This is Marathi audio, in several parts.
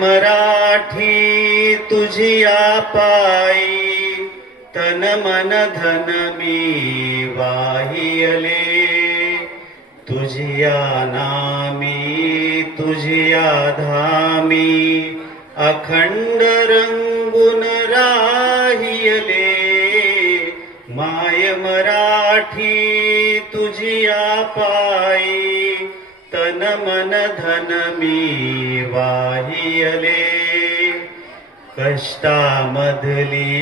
मराठी तुझिया पायी तन मन धन मी वाहियले तुझिया नामी तुझिया धामी अखंड रंगून राहियले माय मराठी तुझिया पायी तन मन धन मी वाहियले कष्टामधली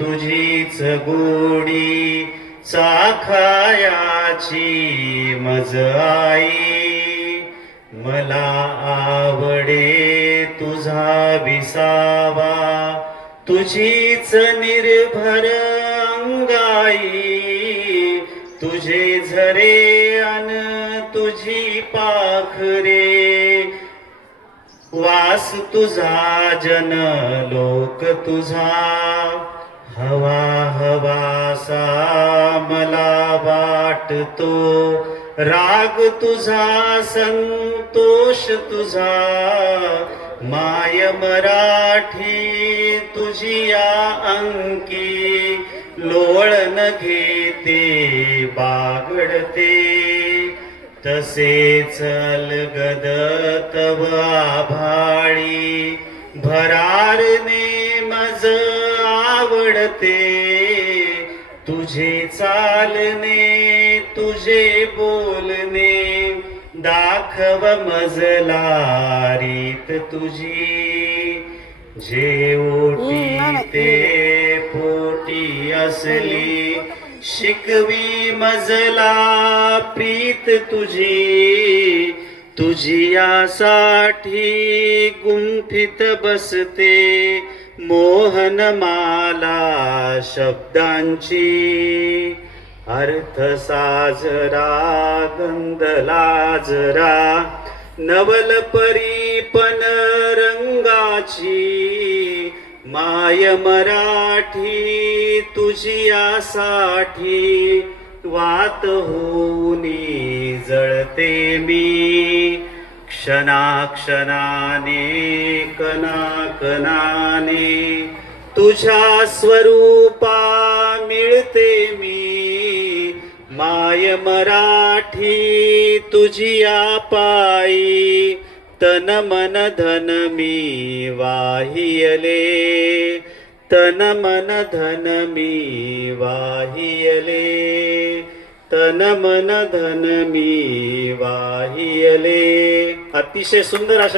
तुझीच गोडी चाखायाची मज आई मला आवडे तुझा विसावा तुझीच निर्भर अंगाई तुझे झरे अन तुझी पाखरे वास तुझा जन लोक तुझा हवा हवासा मला वाटतो राग तुझा संतोष तुझा माय मराठी तुझिया अंकी लोळण घेते बागडते तसेच अलगद तव आभाळी भरारने मज आवडते तुझे चालणे तुझे बोलणे दाखव मजला रीत तुझी जे ओटी ते पोटी असली शिकवी मजला प्रीत तुझी तुझियासाठी गुंफित बसते मोहनमाला शब्दांची अर्थ साजरा गंधला जरा नवल परीपन रंगाची माय मराठी तुझियासाठी वात होऊनी जळते मी क्षणाक्षणाने कणाकणाने तुझ्या स्वरूपा मिळते मी माय मराठी तुझिया पायी तन मन धन मी वाहियले तन मन धन मी वाहियले तन मन धन मी वाहियले. अतिशय सुंदर अशा